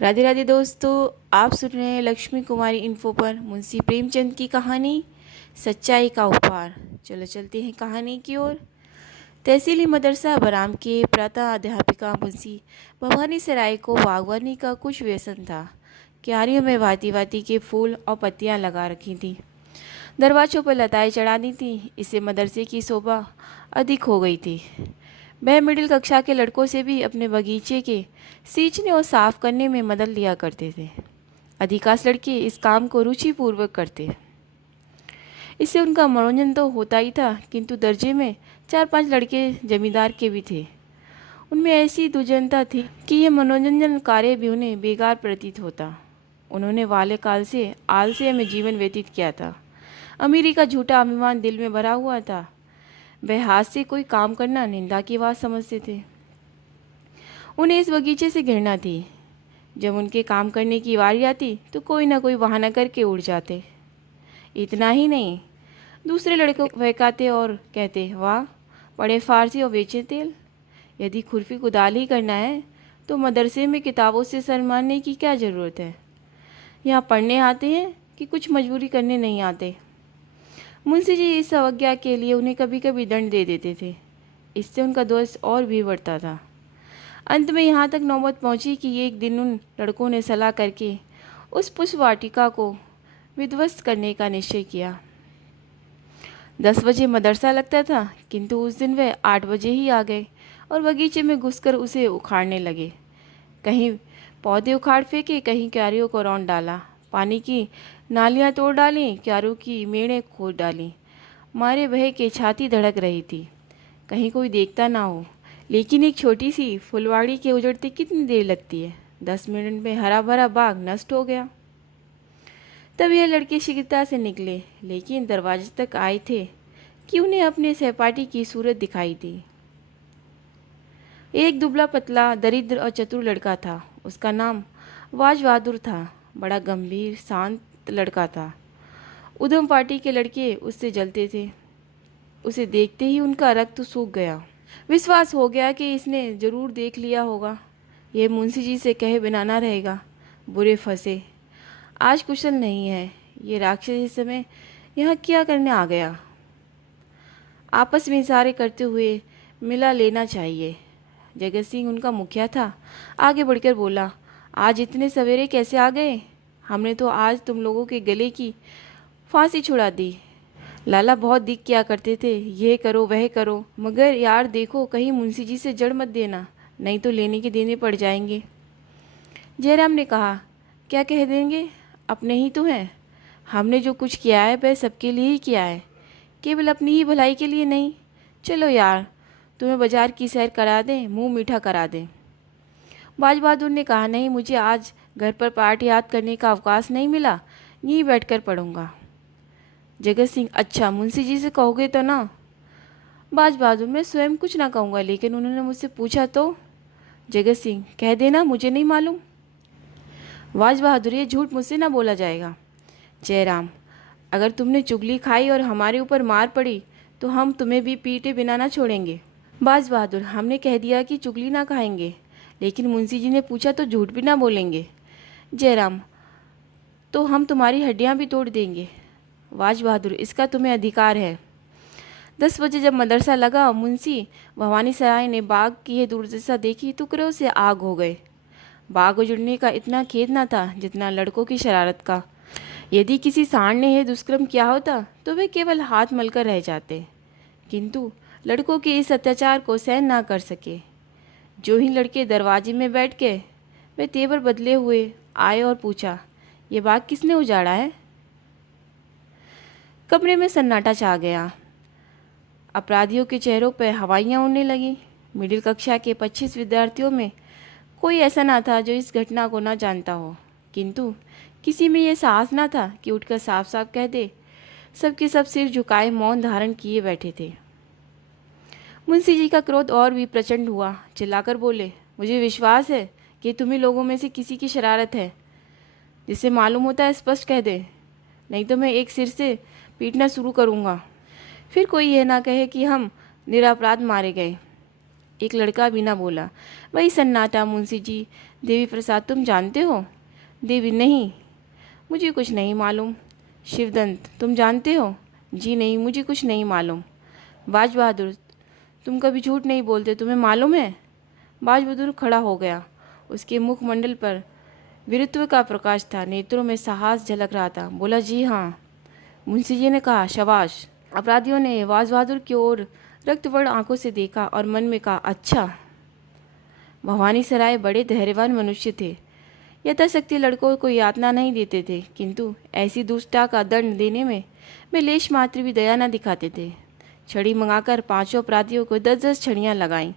राधे राधे दोस्तों, आप सुन रहे हैं लक्ष्मी कुमारी इन्फो पर मुंशी प्रेमचंद की कहानी सच्चाई का उपहार। चलो चलते हैं कहानी की ओर। तहसीली मदरसा बराम के प्रातः अध्यापिका मुंशी भवानी सराय को बागवानी का कुछ व्यसन था। क्यारियों में भांति भांति के फूल और पत्तियां लगा रखी थी, दरवाज़ों पर लताएं चढ़ा दी थी। इससे मदरसे की शोभा अधिक हो गई थी। वह मिडिल कक्षा के लड़कों से भी अपने बगीचे के सींचने और साफ करने में मदद लिया करते थे। अधिकांश लड़के इस काम को रुचिपूर्वक करते। इससे उनका मनोरंजन तो होता ही था, किंतु दर्जे में 4-5 लड़के जमींदार के भी थे। उनमें ऐसी दुर्जनता थी कि यह मनोरंजन कार्य भी उन्हें बेकार प्रतीत होता। उन्होंने बाल्यकाल से आलस्य में जीवन व्यतीत किया था। अमीरी का झूठा अभिमान दिल में भरा हुआ था। वह हाथ से कोई काम करना निंदा की बात समझते थे। उन्हें इस बगीचे से घृणा थी। जब उनके काम करने की बारी आती तो कोई ना कोई बहाना करके उड़ जाते। इतना ही नहीं, दूसरे लड़के बहकाते और कहते, वाह बड़े फारसी और बेचे तेल। यदि खुरपी कुदाल ही करना है तो मदरसे में किताबों से सर मारने की क्या ज़रूरत है। यहाँ पढ़ने आते हैं कि कुछ मजबूरी करने नहीं आते। मुंशी जी इस अवज्ञा के लिए उन्हें कभी कभी दंड दे देते थे। इससे उनका दोष और भी बढ़ता था। अंत में यहाँ तक नौबत पहुँची कि एक दिन उन लड़कों ने सलाह करके उस पुष्प वाटिका को विध्वस्त करने का निश्चय किया। 10 बजे मदरसा लगता था, किंतु उस दिन वे 8 बजे ही आ गए और बगीचे में घुसकर उसे उखाड़ने लगे। कहीं पौधे उखाड़ फेंके, कहीं क्यारियों को रौंद डाला, पानी की नालियाँ तोड़ डालीं, क्यारों की मेड़ें खोद डालीं। मारे बहे के छाती धड़क रही थी, कहीं कोई देखता ना हो। लेकिन एक छोटी सी फुलवाड़ी के उजड़ते कितनी देर लगती है। 10 मिनट में हरा भरा बाग नष्ट हो गया। तब यह लड़के शीघ्रता से निकले, लेकिन दरवाजे तक आए थे कि उन्हें अपने सहपाठी की सूरत दिखाई दी। एक दुबला पतला दरिद्र और चतुर लड़का था। उसका नाम वाज बहादुर था। बड़ा गंभीर शांत लड़का था। उधम पार्टी के लड़के उससे जलते थे। उसे देखते ही उनका रक्त सूख गया। विश्वास हो गया कि इसने जरूर देख लिया होगा। यह मुंशी जी से कहे बिना ना रहेगा। बुरे फंसे, आज कुशल नहीं है। ये राक्षस इस समय यहाँ क्या करने आ गया। आपस में इशारे करते हुए मिला लेना चाहिए। जगत सिंह उनका मुखिया था। आगे बढ़कर बोला, आज इतने सवेरे कैसे आ गए? हमने तो आज तुम लोगों के गले की फांसी छुड़ा दी। लाला बहुत दिख किया करते थे, ये करो वह करो, मगर यार देखो कहीं मुंशी जी से जड़ मत देना, नहीं तो लेने के देने पड़ जाएंगे। जयराम ने कहा, क्या कह देंगे, अपने ही तो हैं। हमने जो कुछ किया है वह सबके लिए ही किया है, केवल अपनी ही भलाई के लिए नहीं। चलो यार, तुम्हें बाजार की सैर करा दें, मुंह मीठा करा दें। बाज बहादुर ने कहा, नहीं, मुझे आज घर पर पाठ याद करने का अवकाश नहीं मिला, यहीं बैठकर पढ़ूंगा। जगत सिंह, अच्छा मुंशी जी से कहोगे तो ना? बाज बहादुर, मैं स्वयं कुछ ना कहूँगा, लेकिन उन्होंने मुझसे पूछा तो। जगत सिंह, कह देना मुझे नहीं मालूम। बाज बहादुर, ये झूठ मुझसे ना बोला जाएगा। जयराम, अगर तुमने चुगली खाई और हमारे ऊपर मार पड़ी तो हम तुम्हें भी पीटे बिना ना छोड़ेंगे। बाज बहादुर, हमने कह दिया कि चुगली ना खाएंगे, लेकिन मुंशी जी ने पूछा तो झूठ भी ना बोलेंगे। जयराम, तो हम तुम्हारी हड्डियां भी तोड़ देंगे। बाज बहादुर, इसका तुम्हें अधिकार है। 10 बजे जब मदरसा लगा, मुंशी भवानी सराय ने बाग की यह दुर्दशा देखी तो क्रोध से आग हो गए। बाग उजड़ने का इतना खेद न था जितना लड़कों की शरारत का। यदि किसी सांड ने यह दुष्कर्म किया होता तो वे केवल हाथ मलकर रह जाते, किंतु लड़कों के इस अत्याचार को सहन ना कर सके। जो ही लड़के दरवाजे में बैठ गए, वे तेवर बदले हुए आए और पूछा, ये बाग किसने उजाड़ा है? कमरे में सन्नाटा छा गया। अपराधियों के चेहरों पर हवाइयाँ उड़ने लगीं। मिडिल कक्षा के 25 विद्यार्थियों में कोई ऐसा ना था जो इस घटना को ना जानता हो, किंतु किसी में यह साहस ना था कि उठकर साफ साफ कह दे। सबके सब सिर झुकाए मौन धारण किए बैठे थे। मुंशी जी का क्रोध और भी प्रचंड हुआ। चिल्लाकर बोले, मुझे विश्वास है कि तुम्ही लोगों में से किसी की शरारत है। जिसे मालूम होता है स्पष्ट कह दे, नहीं तो मैं एक सिर से पीटना शुरू करूँगा। फिर कोई यह ना कहे कि हम निरपराध मारे गए। एक लड़का भी ना बोला। वही सन्नाटा। मुंशी जी देवी प्रसाद, तुम जानते हो? देवी, नहीं, मुझे कुछ नहीं मालूम। शिवदंत, तुम जानते हो? जी नहीं, मुझे कुछ नहीं मालूम। बाज बहादुर, तुम कभी झूठ नहीं बोलते, तुम्हें मालूम है? बाज बहादुर खड़ा हो गया। उसके मुखमंडल पर वीरत्व का प्रकाश था, नेत्रों में साहस झलक रहा था। बोला, जी हाँ। मुंशी जी ने कहा, शाबाश। अपराधियों ने बाज बहादुर की ओर रक्तवर्ण आंखों से देखा और मन में कहा, अच्छा। भवानी सराय बड़े धैर्यवान मनुष्य थे। यथाशक्ति लड़कों को यातना नहीं देते थे, किंतु ऐसी दुष्टता का दंड देने में वे लेश मात्र भी दया न दिखाते थे। छड़ी मंगाकर 5 अपराधियों को 10-10 छड़ियाँ लगाईं।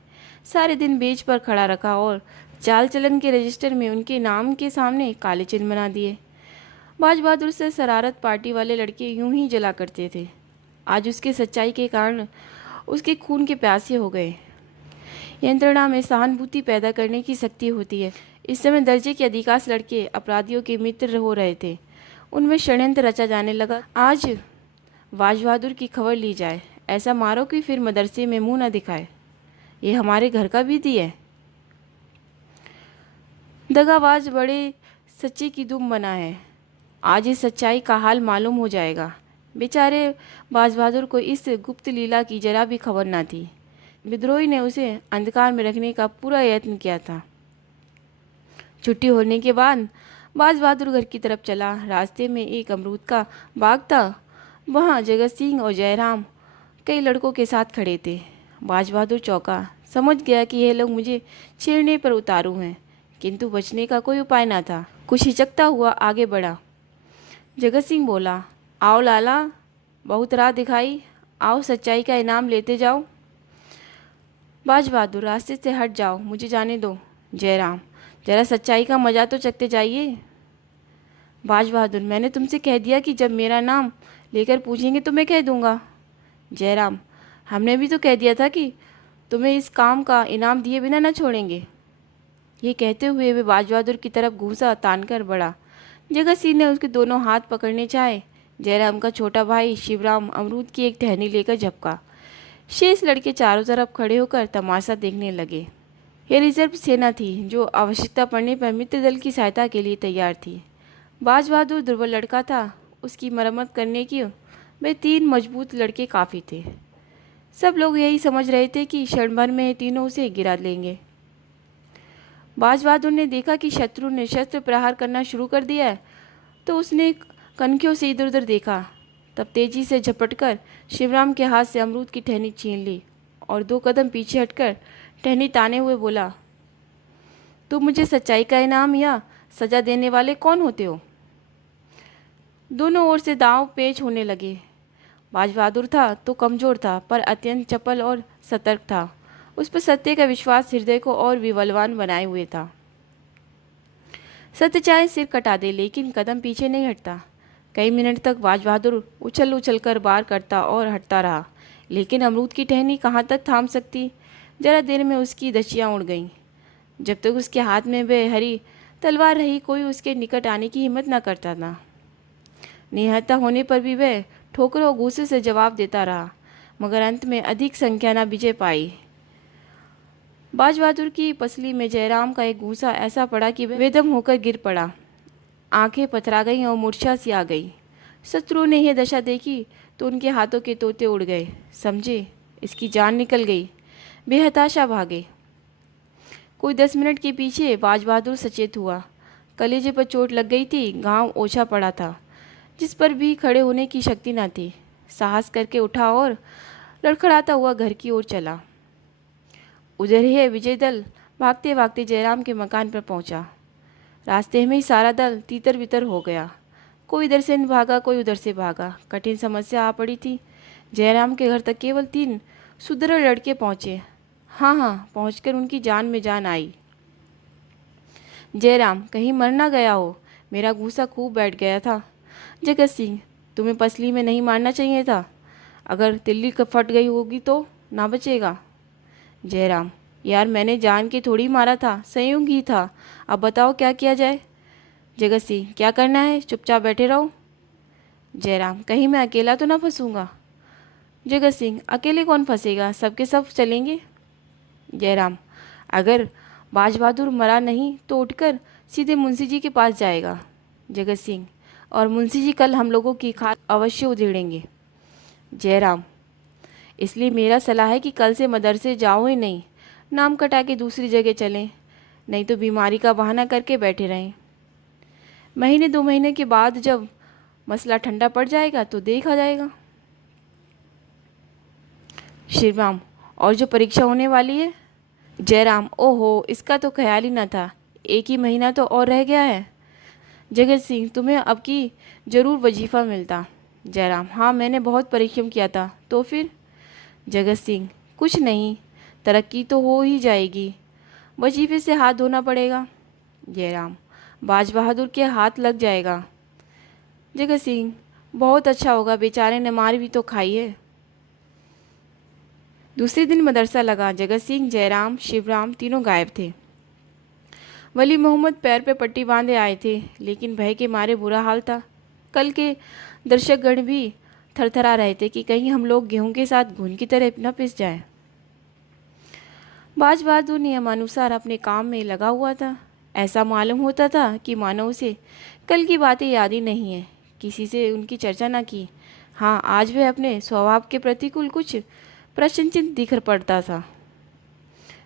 सारे दिन बेंच पर खड़ा रखा और चाल चलन के रजिस्टर में उनके नाम के सामने काले चिन्ह बना दिए। बाज बहादुर से शरारत पार्टी वाले लड़के यूं ही जला करते थे। आज उसके सच्चाई के कारण उसके खून के प्यासे हो गए। यंत्रणा में सहानुभूति पैदा करने की शक्ति होती है। इस समय दर्जे के अधिकांश लड़के अपराधियों के मित्र हो रहे थे। उनमें षड्यंत्र रचा जाने लगा। आज बाज बहादुर की खबर ली जाए, ऐसा मारो कि फिर मदरसे में मुंह न दिखाए। ये हमारे घर का विधि है। दगाबाज बड़े सच्चे की दुम बना है। आज इस सच्चाई का हाल मालूम हो जाएगा। बेचारे बाज बहादुर को इस गुप्त लीला की जरा भी खबर न थी। विद्रोही ने उसे अंधकार में रखने का पूरा यत्न किया था। छुट्टी होने के बाद बाज बहादुर घर की तरफ चला। रास्ते में एक अमरूद का बाग था। वहाँ जगत सिंह और जयराम कई लड़कों के साथ खड़े थे। बाज बहादुर चौंका, समझ गया कि ये लोग मुझे छेड़ने पर उतारू हैं, किंतु बचने का कोई उपाय न था। कुछ हिचकता हुआ आगे बढ़ा। जगत सिंह बोला, आओ लाला, बहुत राह दिखाई, आओ सच्चाई का इनाम लेते जाओ। बाज बहादुर, रास्ते से हट जाओ, मुझे जाने दो। जयराम, जरा सच्चाई का मजा तो चखते जाइए। बाज बहादुर, मैंने तुमसे कह दिया कि जब मेरा नाम लेकर पूछेंगे तो मैं कह दूंगा। जयराम, हमने भी तो कह दिया था कि तुम्हें इस काम का इनाम दिए बिना न छोड़ेंगे। ये कहते हुए वे बाज बहादुर की तरफ घूंसा तान कर बढ़ा। जगत सिंह ने उसके दोनों हाथ पकड़ने चाहे। जयराम का छोटा भाई शिवराम अमरूद की एक टहनी लेकर झपका। शेष लड़के चारों तरफ खड़े होकर तमाशा देखने लगे। ये रिजर्व सेना थी जो आवश्यकता पड़ने पर मित्र दल की सहायता के लिए तैयार थी। बाज बहादुर दुर्बल लड़का था। उसकी मरम्मत करने की वे 3 मजबूत लड़के काफ़ी थे। सब लोग यही समझ रहे थे कि क्षण भर में तीनों उसे गिरा लेंगे। बाज बहादुर ने देखा कि शत्रु ने शस्त्र प्रहार करना शुरू कर दिया है, तो उसने कनखियों से इधर उधर देखा। तब तेजी से झपटकर शिवराम के हाथ से अमरूद की टहनी छीन ली और 2 कदम पीछे हटकर टहनी ताने हुए बोला, तुम मुझे सच्चाई का इनाम या सजा देने वाले कौन होते हो? दोनों ओर से दांव पेच होने लगे। बाज बहादुर था तो कमज़ोर था, पर अत्यंत चपल और सतर्क था। उस पर सत्य का विश्वास हृदय को और भी बलवान बनाए हुए था। सत्य चाहे सिर कटा दे, लेकिन कदम पीछे नहीं हटता। कई मिनट तक बाज बहादुर उछल उछल कर बार करता और हटता रहा, लेकिन अमरूद की टहनी कहाँ तक थाम सकती। जरा देर में उसकी दचियाँ उड़ गईं। जब तक उसके हाथ में वह हरी तलवार रही, कोई उसके निकट आने की हिम्मत न करता था। निहत्था होने पर भी वह ठोकरों और गुस्से से जवाब देता रहा, मगर अंत में अधिक संख्या न विजय पाई। बाज बहादुर की पसली में जयराम का एक घूंसा ऐसा पड़ा कि वह बेदम होकर गिर पड़ा। आंखें पथरा गईं और मूर्छा सी आ गई। शत्रु ने यह दशा देखी तो उनके हाथों के तोते उड़ गए। समझे इसकी जान निकल गई। बेहताशा भागे। कोई 10 मिनट के पीछे बाज बहादुर सचेत हुआ। कलेजे पर चोट लग गई थी। घाव ओछा पड़ा था, जिस पर भी खड़े होने की शक्ति न थी। साहस करके उठा और लड़खड़ाता हुआ घर की ओर चला। उधर ही विजय दल भागते भागते जयराम के मकान पर पहुंचा। रास्ते में ही सारा दल तीतर बितर हो गया। कोई इधर से भागा, कोई उधर से भागा। कठिन समस्या आ पड़ी थी। जयराम के घर तक केवल 3 सुदृढ़ लड़के पहुंचे। हाँ, पहुंचकर उनकी जान में जान आई। जयराम, कहीं मर ना गया हो? मेरा घूंसा खूब बैठ गया था। जगत सिंह, तुम्हें पसली में नहीं मारना चाहिए था। अगर तिल्ली फट गई होगी तो ना बचेगा। जयराम, यार मैंने जान के थोड़ी मारा था, संयोग ही था। अब बताओ क्या किया जाए? जगत सिंह, क्या करना है? चुपचाप बैठे रहो। जयराम, कहीं मैं अकेला तो ना फंसूंगा? जगत सिंह, अकेले कौन फंसेगा, सबके सब चलेंगे। जयराम, अगर बाज बहादुर मरा नहीं तो उठकर सीधे मुंशी जी के पास जाएगा। जगत सिंह, और मुंशी जी कल हम लोगों की खाल अवश्य उधेड़ेंगे। जयराम, इसलिए मेरा सलाह है कि कल से मदरसे जाओ ही नहीं, नाम कटा के दूसरी जगह चलें, नहीं तो बीमारी का बहाना करके बैठे रहें। महीने 2 महीने के बाद जब मसला ठंडा पड़ जाएगा तो देखा जाएगा। श्रीराम, और जो परीक्षा होने वाली है? जयराम, ओहो, इसका तो ख्याल ही न था, 1 ही महीना तो और रह गया है। जगत सिंह, तुम्हें अब की जरूर वजीफ़ा मिलता। जयराम, हाँ, मैंने बहुत परिश्रम किया था। तो फिर? जगत सिंह, कुछ नहीं, तरक्की तो हो ही जाएगी, वजीफे से हाथ धोना पड़ेगा। जयराम, बाज बहादुर के हाथ लग जाएगा। जगत सिंह, बहुत अच्छा होगा, बेचारे ने मार भी तो खाई है। दूसरे दिन मदरसा लगा। जगत सिंह, जयराम, शिवराम तीनों गायब थे। वली मोहम्मद पैर पे पट्टी बांधे आए थे, लेकिन भय के मारे बुरा हाल था। कल के दर्शकगण भी थरथरा रहे थे कि कहीं हम लोग गेहूं के साथ घुन की तरह न पिस जाए। बाज बहादुर नियमानुसार अपने काम में लगा हुआ था। ऐसा मालूम होता था कि मानो उसे कल की बातें याद ही नहीं है, किसी से उनकी चर्चा न की। हाँ, आज वह अपने स्वभाव के प्रतिकूल कुछ प्रश्नचिन्ह दिख पड़ता था।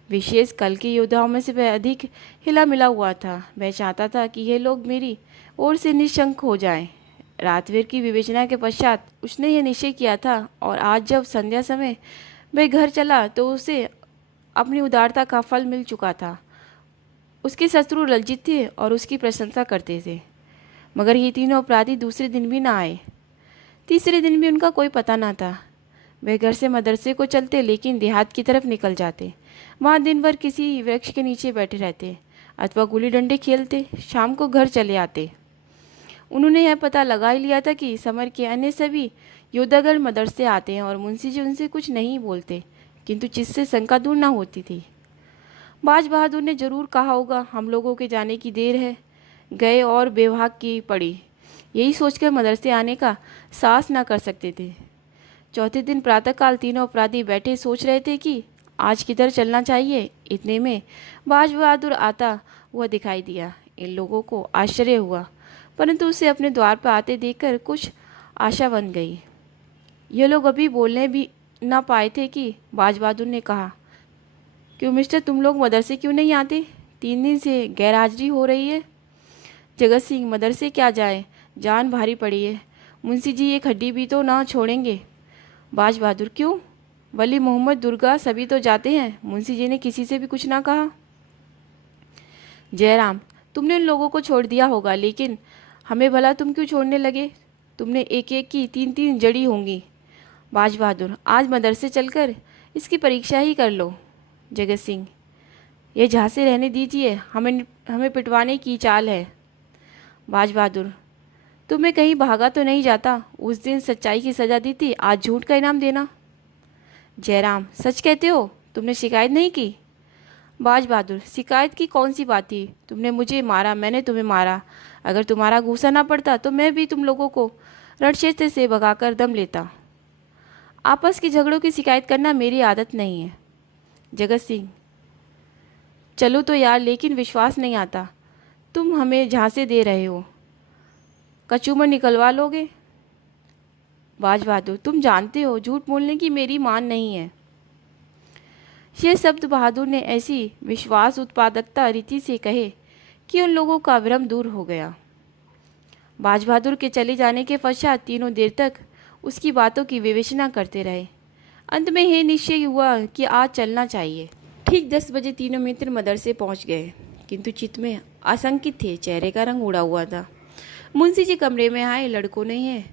विशेष कल के योद्धाओं में से वह अधिक हिला मिला हुआ था। वह चाहता था कि ये लोग मेरी ओर से निशंक हो जाएं। रातवीर की विवेचना के पश्चात उसने यह निश्चय किया था, और आज जब संध्या समय वह घर चला तो उसे अपनी उदारता का फल मिल चुका था। उसके शत्रु लज्जित थे और उसकी प्रशंसा करते थे। मगर ये तीनों अपराधी दूसरे दिन भी ना आए। तीसरे दिन भी उनका कोई पता ना था। वे घर से मदरसे को चलते, लेकिन देहात की तरफ निकल जाते। वहाँ दिन भर किसी वृक्ष के नीचे बैठे रहते अथवा गुल्ली डंडे खेलते। शाम को घर चले आते। उन्होंने यह पता लगा ही लिया था कि समर के अन्य सभी योद्धागण मदरसे आते हैं और मुंशी जी उनसे कुछ नहीं बोलते, किंतु जिससे शंका दूर ना होती थी। बाज बहादुर ने जरूर कहा होगा, हम लोगों के जाने की देर है। गए और बेवाक की पड़ी, यही सोचकर मदरसे आने का साहस ना कर सकते थे। चौथे दिन प्रातःकाल तीनों अपराधी बैठे सोच रहे थे कि आज किधर चलना चाहिए। इतने में बाज बहादुर आता हुआ दिखाई दिया। इन लोगों को आश्चर्य हुआ, परंतु उसे अपने द्वार पर आते देखकर कुछ आशा बन गई। ये लोग अभी बोलने भी ना पाए थे कि बाज बहादुर ने कहा, क्यों मिस्टर, तुम लोग मदरसे क्यों नहीं आते? 3 दिन से गैरहाजिरी हो रही है। जगत सिंह, मदरसे क्या जाए, जान भारी पड़ी है। मुंशी जी एक हड्डी भी तो ना छोड़ेंगे। बाज बहादुर, क्यों? वली मोहम्मद, दुर्गा सभी तो जाते हैं, मुंशी जी ने किसी से भी कुछ ना कहा। जयराम, तुमने उन लोगों को छोड़ दिया होगा, लेकिन हमें भला तुम क्यों छोड़ने लगे? तुमने एक एक की 3-3 जड़ी होंगी। बाज बहादुर, आज मदरसे चलकर इसकी परीक्षा ही कर लो। जगत सिंह, ये झांसे रहने दीजिए, हमें पिटवाने की चाल है। बाज बहादुर, तुम्हें कहीं भागा तो नहीं जाता? उस दिन सच्चाई की सजा दी थी, आज झूठ का इनाम देना। जयराम, सच कहते हो? तुमने शिकायत नहीं की? बाज बहादुर, शिकायत की कौन सी बात थी? तुमने मुझे मारा, मैंने तुम्हें मारा। अगर तुम्हारा गुस्सा ना पड़ता तो मैं भी तुम लोगों को रणक्षेत्र से भगाकर दम लेता। आपस के झगड़ों की शिकायत करना मेरी आदत नहीं है। जगत सिंह, चलो तो यार, लेकिन विश्वास नहीं आता, तुम हमें झांसे दे रहे हो। कचूमर निकलवा लोगे? बाज बहादुर, तुम जानते हो झूठ बोलने की मेरी मान नहीं है। ये शब्द बहादुर ने ऐसी विश्वास उत्पादकता रीति से कहे कि उन लोगों का भ्रम दूर हो गया। बाज बहादुर के चले जाने के पश्चात तीनों देर तक उसकी बातों की विवेचना करते रहे। अंत में यह निश्चय हुआ कि आज चलना चाहिए। ठीक 10 बजे तीनों मित्र मदरसे पहुंच गए, किंतु चित्त में आशंकित थे। चेहरे का रंग उड़ा हुआ था। मुंशी जी कमरे में आए। लड़कों ने है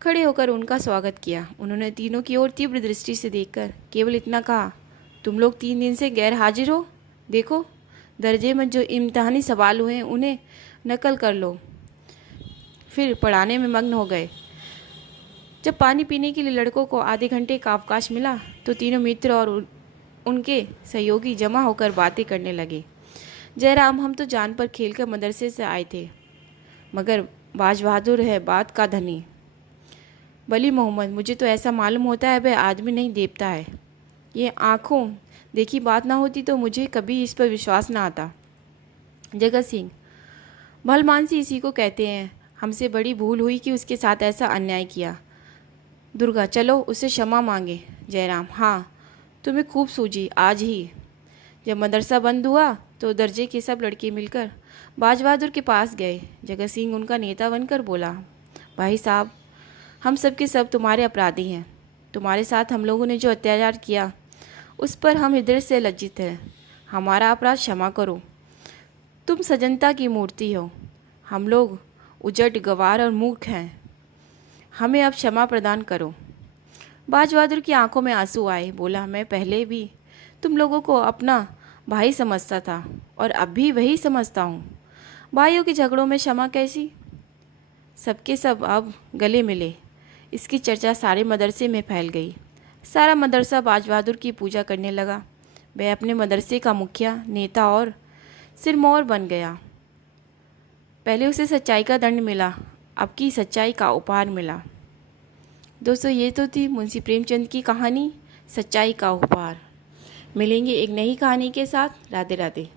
खड़े होकर उनका स्वागत किया। उन्होंने तीनों की ओर तीव्र दृष्टि से देखकर केवल इतना कहा, तुम लोग 3 दिन से गैर हाजिर हो। देखो, दर्जे में जो इम्तिहानी सवाल हुए हैं उन्हें नकल कर लो। फिर पढ़ाने में मग्न हो गए। जब पानी पीने के लिए लड़कों को आधे घंटे का अवकाश मिला तो तीनों मित्र और उनके सहयोगी जमा होकर बातें करने लगे। जयराम, हम तो जान पर खेलकर मदरसे से आए थे, मगर बाज बहादुर है बात का धनी। वली मोहम्मद, मुझे तो ऐसा मालूम होता है वह आदमी नहीं देवता है। ये आँखों देखी बात ना होती तो मुझे कभी इस पर विश्वास ना आता। जगत सिंह, भलमानसी इसी को कहते हैं। हमसे बड़ी भूल हुई कि उसके साथ ऐसा अन्याय किया। दुर्गा, चलो उससे क्षमा मांगे। जयराम, हाँ, तुम्हें खूब सूझी आज ही। जब मदरसा बंद हुआ तो दर्जे के सब लड़के मिलकर बाज बहादुर के पास गए। जगत सिंह उनका नेता बनकर बोला, भाई साहब, हम सब के सब तुम्हारे अपराधी हैं। तुम्हारे साथ हम लोगों ने जो अत्याचार किया उस पर हम हृदय से लज्जित हैं। हमारा अपराध क्षमा करो। तुम सजनता की मूर्ति हो, हम लोग उजट, गवार और मूर्ख हैं। हमें अब क्षमा प्रदान करो। बाज बहादुर की आंखों में आंसू आए। बोला, मैं पहले भी तुम लोगों को अपना भाई समझता था और अब भी वही समझता हूँ। भाइयों के झगड़ों में क्षमा कैसी? सबके सब अब गले मिले। इसकी चर्चा सारे मदरसे में फैल गई। सारा मदरसा बाज बहादुर की पूजा करने लगा। वह अपने मदरसे का मुखिया, नेता और सिरमौर बन गया। पहले उसे सच्चाई का दंड मिला, अब की सच्चाई का उपहार मिला। दोस्तों, ये तो थी मुंशी प्रेमचंद की कहानी सच्चाई का उपहार। मिलेंगे एक नई कहानी के साथ। राधे राधे।